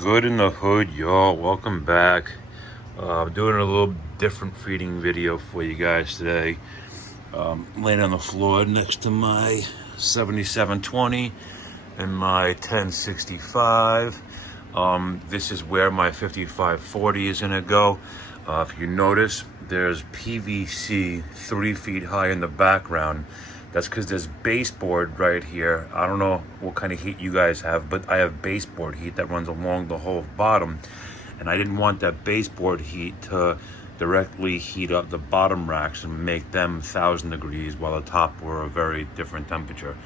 Good in the hood, y'all? Welcome back. I'm doing a little different feeding video for you guys today. Laying on the floor next to my 7720 and my 1065. This is where my 5540 is gonna go. If you notice, there's PVC 3 feet high in the background. That's because there's baseboard right here. I don't know what kind of heat you guys have, but I have baseboard heat that runs along the whole bottom. And I didn't want that baseboard heat to directly heat up the bottom racks and make them 1,000 degrees while the top were a very different temperature.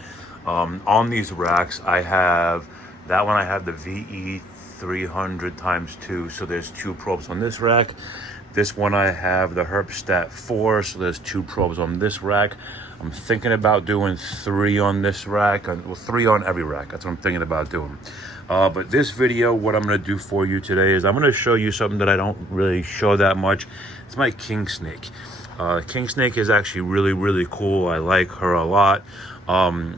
On these racks, I have the VE 300 times 2, so there's 2 probes on this rack. This one I have the Herpstat 4, so there's 2 probes on this rack. I'm thinking about doing 3 on this rack, well, 3 on every rack. That's what I'm thinking about doing. But this video, what I'm gonna do for you today is I'm gonna show you something that I don't really show that much. It's my kingsnake. Kingsnake is actually really cool. I like her a lot.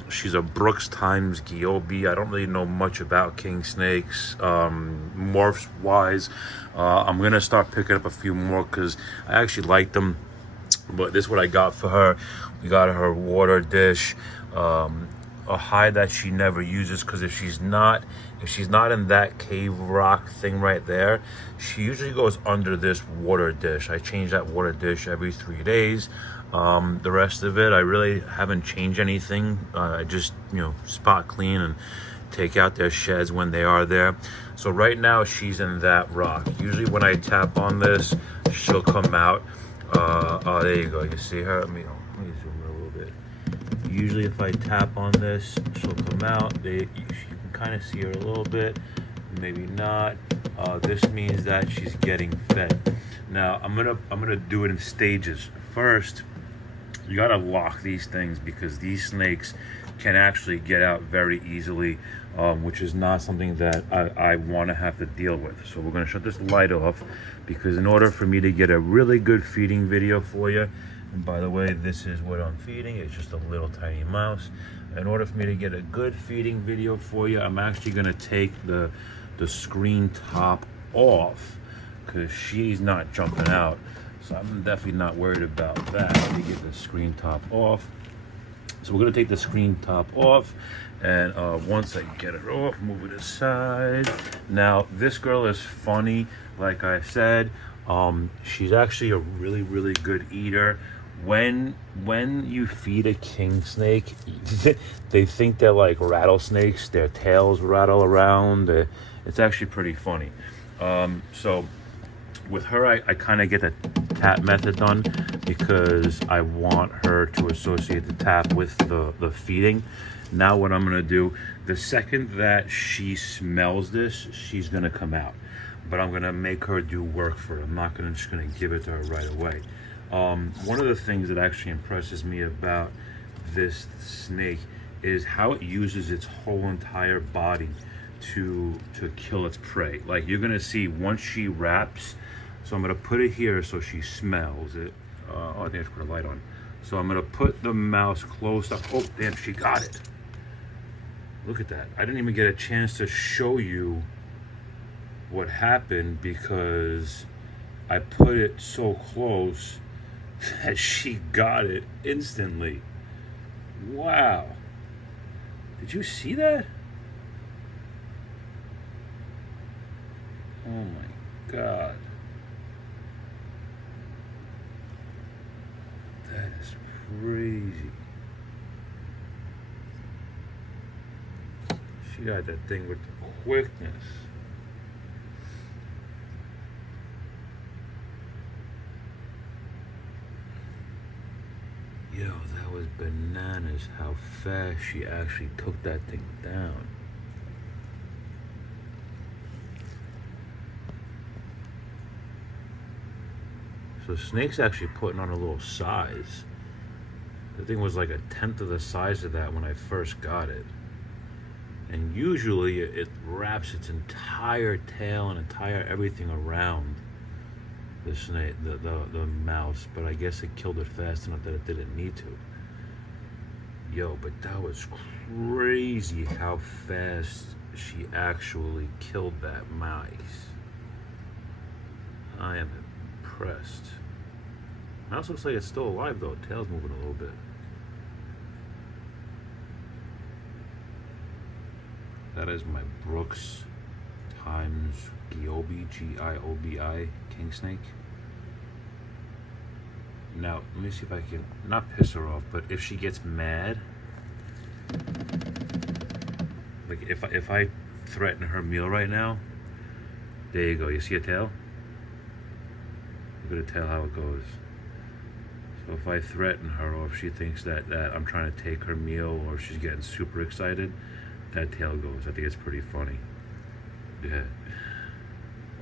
She's a Brooks times Gyobi. I don't really know much about king snakes, morphs wise. I'm gonna start picking up a few more because I actually like them. But this is what I got for her. We got her water dish, a hide that she never uses, because if she's not in that cave rock thing right there, she usually goes under this water dish. I change that water dish every 3 days. The rest of it, I really haven't changed anything. I just, spot clean and take out their sheds when they are there. So right now she's in that rock. Usually when I tap on this, she'll come out. Oh, there you go. You see her? Let me zoom in a little bit. Usually if I tap on this, she'll come out. You can kind of see her a little bit, maybe not. This means that she's getting fed. Now I'm gonna do it in stages. First, you gotta lock these things because these snakes can actually get out very easily, which is not something that I want to have to deal with. So we're going to shut this light off, because in order for me to get a really good feeding video for you, and by the way, this is what I'm feeding. It's just a little tiny mouse. In order for me to get a good feeding video for you, I'm actually going to take the screen top off, because she's not jumping out. So I'm definitely not worried about that. Let me get the screen top off. So we're gonna take the screen top off, and once I get it off, move it aside. Now this girl is funny, like I said. She's actually a really good eater. When you feed a king snake, they think they're like rattlesnakes. Their tails rattle around. It's actually pretty funny. So with her, I kind of get the tap method done because I want her to associate the tap with the feeding. Now what I'm gonna do, the second that she smells this, she's gonna come out. But I'm gonna make her do work for it. I'm not just gonna give it to her right away. One of the things that actually impresses me about this snake is how it uses its whole entire body to kill its prey. Like you're gonna see once she wraps. So I'm gonna put it here so she smells it. I think I should put a light on. So I'm gonna put the mouse close up. Oh, damn, she got it. Look at that. I didn't even get a chance to show you what happened because I put it so close that she got it instantly. Wow. Did you see that? Oh my God. That is crazy. She got that thing with the quickness. Yo, that was bananas how fast she actually took that thing down. So snake's actually putting on a little size. The thing was like 1/10 of the size of that when I first got it. And usually it wraps its entire tail and entire everything around the snake, the mouse, but I guess it killed it fast enough that it didn't need to. Yo, but that was crazy how fast she actually killed that mice. I am impressed. Mouse looks like it's still alive though. Tail's moving a little bit. That is my Brooks times Giobi, Giobi, king snake. Now, let me see if I can not piss her off, but if she gets mad, like if I threaten her meal right now, there you go. You see a tail? Look at the tail, how it goes. So if I threaten her, or if she thinks that I'm trying to take her meal, or if she's getting super excited, that tail goes. I think it's pretty funny. Yeah,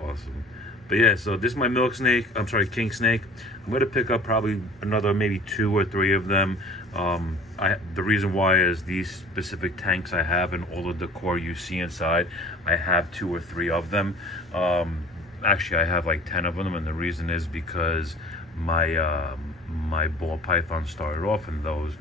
awesome. But yeah, so this is my milk snake. I'm sorry, king snake. I'm gonna pick up probably another maybe 2 or 3 of them. The reason why is these specific tanks I have and all the decor you see inside, I have 2 or 3 of them. Actually, I have like 10 of them, and the reason is because my ball python started off in those.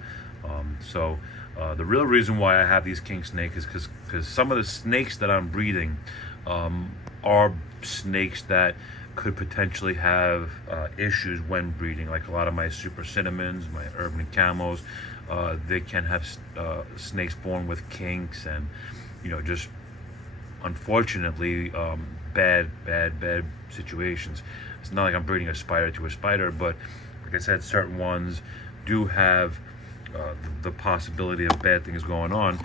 The real reason why I have these king snake is because some of the snakes that I'm breeding are snakes that could potentially have issues when breeding. Like a lot of my super cinnamons, my urban camos, they can have snakes born with kinks, and just unfortunately bad situations. It's not like I'm breeding a spider to a spider, but like I said, certain ones do have the possibility of bad things going on.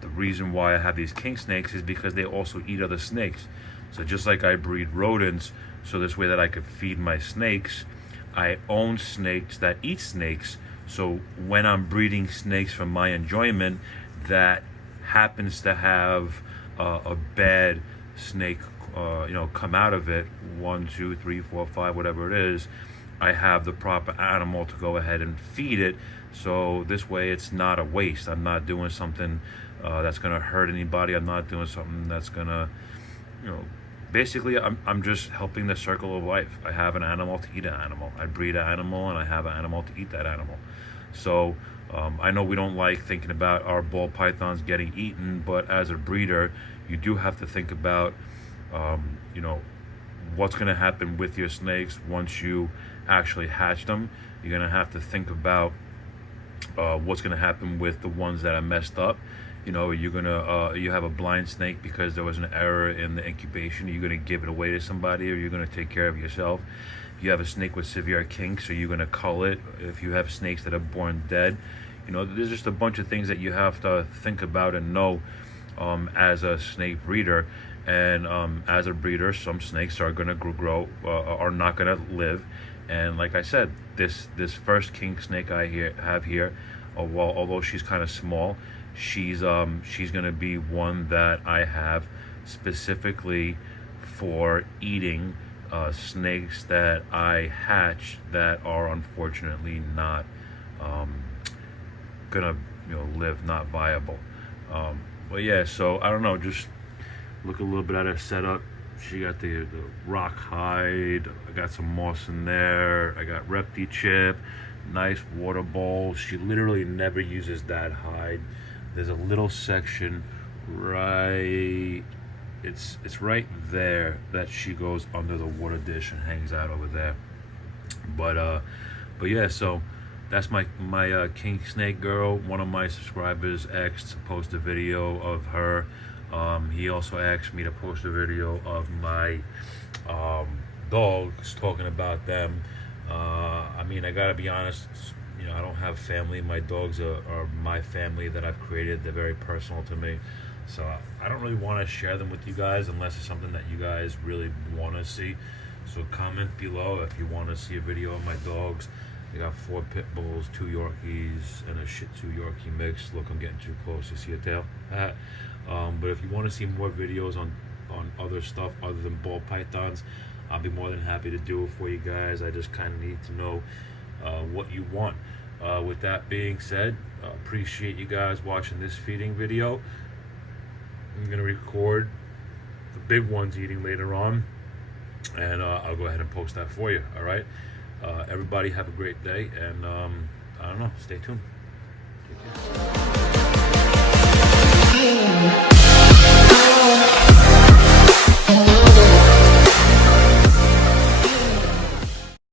The reason why I have these king snakes is because they also eat other snakes. So just like I breed rodents, so this way that I could feed my snakes, I own snakes that eat snakes. So when I'm breeding snakes for my enjoyment that happens to have a bad snake come out of it, 1, 2, 3, 4, 5, whatever it is, I have the proper animal to go ahead and feed it. So this way it's not a waste. I'm not doing something that's gonna hurt anybody. I'm not doing something that's gonna, basically I'm just helping the circle of life. I have an animal to eat an animal. I breed an animal and I have an animal to eat that animal. So I know we don't like thinking about our ball pythons getting eaten, but as a breeder, you do have to think about, what's going to happen with your snakes once you actually hatch them. You're going to have to think about what's going to happen with the ones that are messed up. You're gonna you have a blind snake because there was an error in the incubation. You're gonna give it away to somebody, or you're gonna take care of yourself. If you have a snake with severe kinks, so you're gonna cull it. If you have snakes that are born dead, there's just a bunch of things that you have to think about and know as a snake breeder. And as a breeder, some snakes are gonna grow, are not gonna live. And like I said, this first king snake I have here, although she's kind of small, she's gonna be one that I have specifically for eating snakes that I hatch that are unfortunately not gonna live, not viable. But yeah, so I don't know, just look a little bit at her setup. She got the rock hide. I got some moss in there. I got repti chip, nice water bowl. She literally never uses that hide. There's a little section right, it's right there that she goes under the water dish and hangs out over there. But yeah, so that's my king snake girl. One of my subscribers asked to post a video of her. He also asked me to post a video of my dogs, talking about them. I mean, I gotta be honest, I don't have family. My dogs are my family that I've created. They're very personal to me. So I don't really want to share them with you guys unless it's something that you guys really want to see. So comment below if you want to see a video of my dogs. I got 4 pit bulls, 2 Yorkies, and a Shih Tzu Yorkie mix. Look, I'm getting too close. You see a tail? But if you want to see more videos on other stuff other than ball pythons, I'll be more than happy to do it for you guys. I just kind of need to know what you want. With that being said, appreciate you guys watching this feeding video. I'm going to record the big ones eating later on, and I'll go ahead and post that for you. All right, everybody have a great day, and I don't know, stay tuned. Take care.